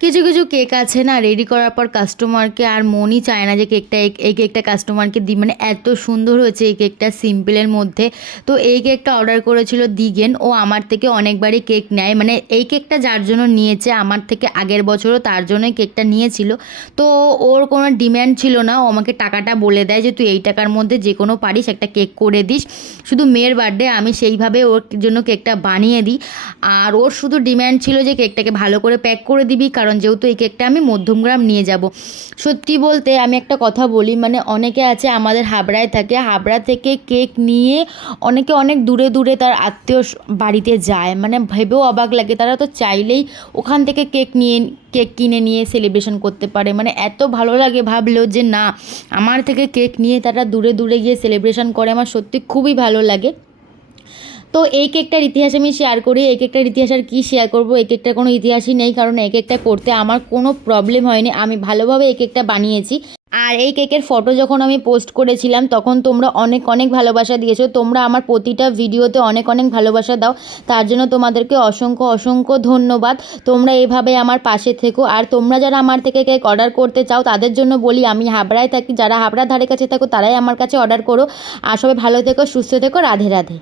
কিছু কিছু কেক আছে না, রেডি করার পর কাস্টমারকে আর মনই চায় না যে কেকটা এই কেকটা কাস্টমারকে দিই, মানে এত সুন্দর হয়েছে এই কেকটা সিম্পলের মধ্যে। তো এই কেকটা অর্ডার করেছিল দিগেন, ও আমার থেকে অনেকবারই কেক নেয়, মানে এই কেকটা যার জন্য নিয়েছে আমার থেকে আগের বছরও তার জন্যই কেকটা নিয়েছিল। তো ওর কোনো ডিম্যান্ড ছিল না, ও আমাকে টাকাটা বলে দেয় যে তুই এই টাকার মধ্যে যে কোনো পারিস একটা কেক করে দিস, শুধু মেয়ের বার্থডে আমি সেইভাবে ওর জন্য কেকটা বানিয়ে দিই। আর ওর শুধু ডিম্যান্ড ছিল যে কেকটাকে ভালো করে প্যাক করে দিবি, কারণ যেহেতু এই কেকটা আমি মধ্যমগ্রাম নিয়ে যাব। সত্যি বলতে আমি একটা কথা বলি, মানে অনেকে আছে আমাদের হাবড়ায় থাকে, হাবড়া থেকে কেক নিয়ে অনেকে অনেক দূরে দূরে তার আত্মীয় বাড়িতে যায়, মানে ভেবেও অবাক লাগে, তারা তো চাইলেই ওখান থেকে কেক কিনে নিয়ে সেলিব্রেশন করতে পারে। মানে এত ভালো লাগে ভাবলেও যে না, আমার থেকে কেক নিয়ে তারা দূরে দূরে গিয়ে সেলিব্রেশন করে, আমার সত্যি খুবই ভালো লাগে। তো এই কেকটার ইতিহাস আমি শেয়ার করি। এই কেকটার ইতিহাস আর কী শেয়ার করব, এই কেকটার কোনো ইতিহাসই নেই, কারণ এই কেকটা করতে আমার কোনো প্রবলেম হয়নি, আমি ভালোভাবে এই কেকটা বানিয়েছি। আর এই কেকের ফটো যখন আমি পোস্ট করেছিলাম তখন তোমরা অনেক অনেক ভালোবাসা দিয়েছো, তোমরা আমার প্রতিটা ভিডিওতে অনেক অনেক ভালোবাসা দাও, তার জন্য তোমাদেরকে অসংখ্য অসংখ্য ধন্যবাদ। তোমরা এভাবে আমার পাশে থেকো। আর তোমরা যারা আমার থেকে কেক অর্ডার করতে চাও তাদের জন্য বলি, আমি হাবড়ায় থাকি, যারা হাবড়ার ধারে কাছে থাকো তারাই আমার কাছে অর্ডার করো। আর সবাই ভালো থেকো, সুস্থ থেকো, রাধে রাধে।